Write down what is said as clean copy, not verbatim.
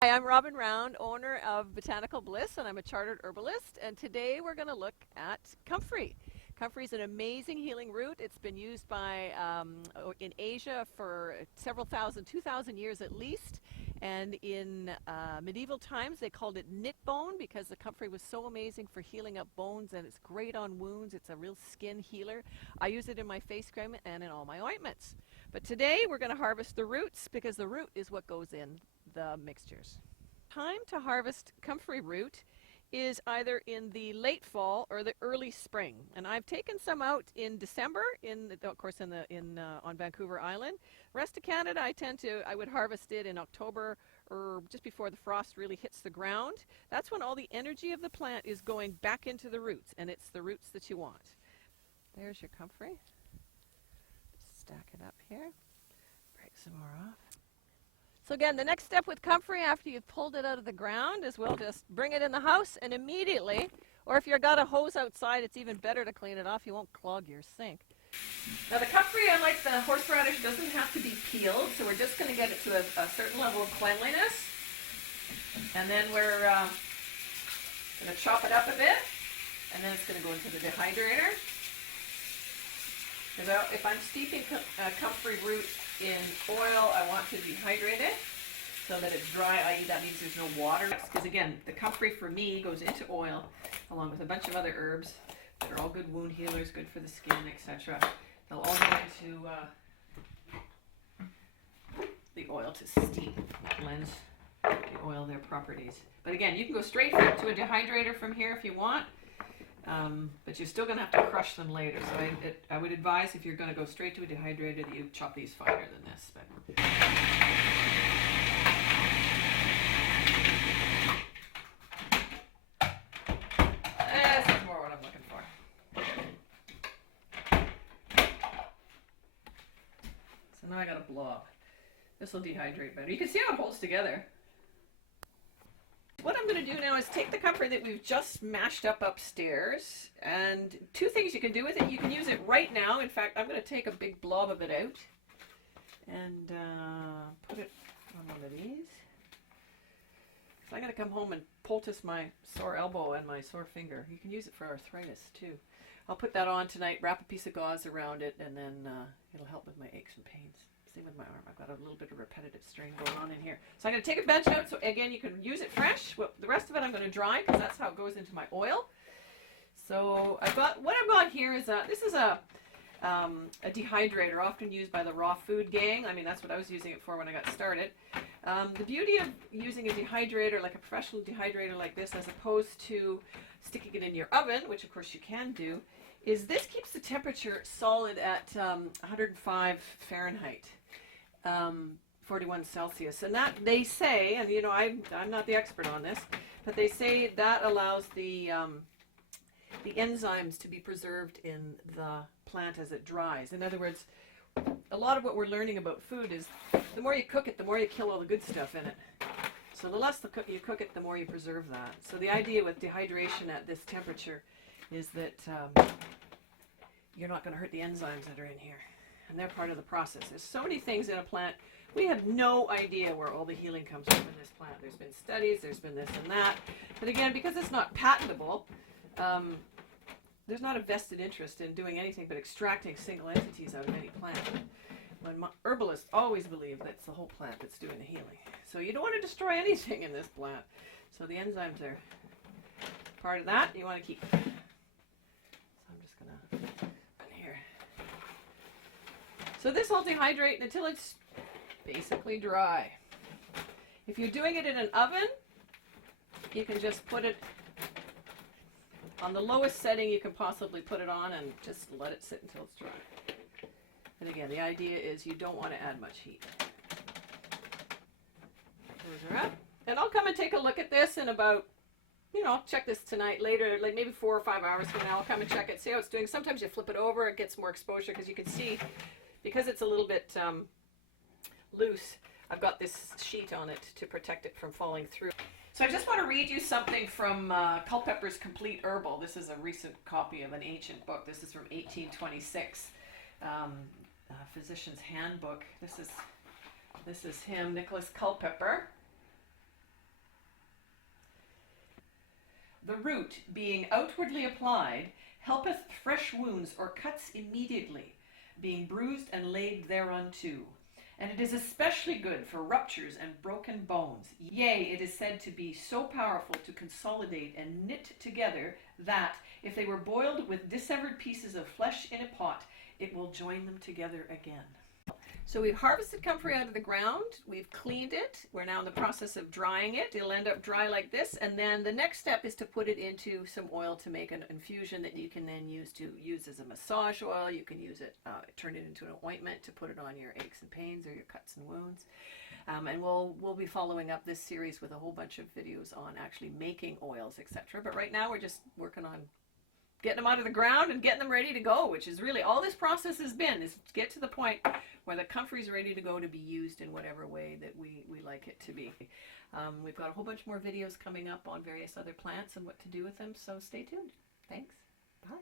Hi, I'm Robin Round, owner of Botanical Bliss, and I'm a chartered herbalist. And today we're going to look at comfrey. Comfrey is an amazing healing root. It's been used by in Asia for several thousand, 2,000 years at least. And in medieval times, they called it knit bone because the comfrey was so amazing for healing up bones, and it's great on wounds. It's a real skin healer. I use it in my face cream and in all my ointments. But today we're going to harvest the roots because the root is what goes in the mixtures. Time to harvest comfrey root is either in the late fall or the early spring, and I've taken some out in December, of course, on Vancouver Island. Rest of Canada, I would harvest it in October or just before the frost really hits the ground. That's when all the energy of the plant is going back into the roots, and it's the roots that you want. There's your comfrey. Stack it up here. Break some more off. So again, the next step with comfrey after you've pulled it out of the ground is we'll just bring it in the house and immediately, or if you've got a hose outside, it's even better to clean it off. You won't clog your sink. Now the comfrey, unlike the horseradish, doesn't have to be peeled, so we're just going to get it to a certain level of cleanliness. And then we're going to chop it up a bit, and then it's going to go into the dehydrator. If I'm steeping comfrey root in oil, I want to dehydrate it so that it's dry, i.e. that means there's no water. Because again, the comfrey for me goes into oil along with a bunch of other herbs that are all good wound healers, good for the skin, etc. They'll all go into the oil to steep, cleanse the oil, their properties. But again, you can go straight to a dehydrator from here if you want. But you're still going to have to crush them later. So I would advise, if you're going to go straight to a dehydrator, that you chop these finer than this. But this is more what I'm looking for. So now I got a blob. This will dehydrate better. You can see how it holds together. What I'm going to do now is take the comfrey that we've just mashed up upstairs, and two things you can do with it. You can use it right now. In fact, I'm going to take a big blob of it out and put it on one of these. So I'm going to come home and poultice my sore elbow and my sore finger. You can use it for arthritis too. I'll put that on tonight, wrap a piece of gauze around it, and then it'll help with my aches and pains. Same with my arm. I've got a little bit of repetitive strain going on in here. So I'm going to take a bunch out. So again, you can use it fresh. Well, the rest of it I'm going to dry because that's how it goes into my oil. So what I've got here is this is a dehydrator, often used by the raw food gang. I mean, that's what I was using it for when I got started. The beauty of using a dehydrator, like a professional dehydrator like this, as opposed to sticking it in your oven, which of course you can do, is this keeps the temperature solid at 105 Fahrenheit. 41 Celsius, and that they say, and you know, I'm not the expert on this, but they say that allows the enzymes to be preserved in the plant as it dries. In other words, a lot of what we're learning about food is the more you cook it, the more you kill all the good stuff in it. So the less you cook it, the more you preserve that. So the idea with dehydration at this temperature is that you're not going to hurt the enzymes that are in here. And they're part of the process. There's so many things in a plant. We have no idea where all the healing comes from in this plant. There's been studies, there's been this and that. But again, because it's not patentable, there's not a vested interest in doing anything but extracting single entities out of any plant. When herbalists always believe that it's the whole plant that's doing the healing. So you don't want to destroy anything in this plant. So the enzymes are part of that. You want to keep. So I'm just going to put here. So this will dehydrate until it's basically dry. If you're doing it in an oven, you can just put it on the lowest setting you can possibly put it on and just let it sit until it's dry. And again, the idea is you don't want to add much heat. Those are up. And I'll come and take a look at this in about, I'll check this tonight, later, like maybe 4 or 5 hours from now. I'll come and check it, see how it's doing. Sometimes you flip it over, it gets more exposure because you can see, because it's a little bit loose, I've got this sheet on it to protect it from falling through. So I just want to read you something from Culpepper's Complete Herbal. This is a recent copy of an ancient book. This is from 1826, Physician's Handbook. This is him, Nicholas Culpepper. The root, being outwardly applied, helpeth fresh wounds or cuts immediately, being bruised and laid thereunto. And it is especially good for ruptures and broken bones. Yea, it is said to be so powerful to consolidate and knit together that, if they were boiled with dissevered pieces of flesh in a pot, it will join them together again. So we've harvested comfrey out of the ground, we've cleaned it, we're now in the process of drying it. It'll end up dry like this, and then the next step is to put it into some oil to make an infusion that you can then use as a massage oil. You can use it, turn it into an ointment to put it on your aches and pains or your cuts and wounds. And we'll be following up this series with a whole bunch of videos on actually making oils, etc. But right now we're just working on getting them out of the ground and getting them ready to go, which is really all this process has been, is to get to the point where the comfrey is ready to go to be used in whatever way that we like it to be. We've got a whole bunch more videos coming up on various other plants and what to do with them, so stay tuned. Thanks. Bye.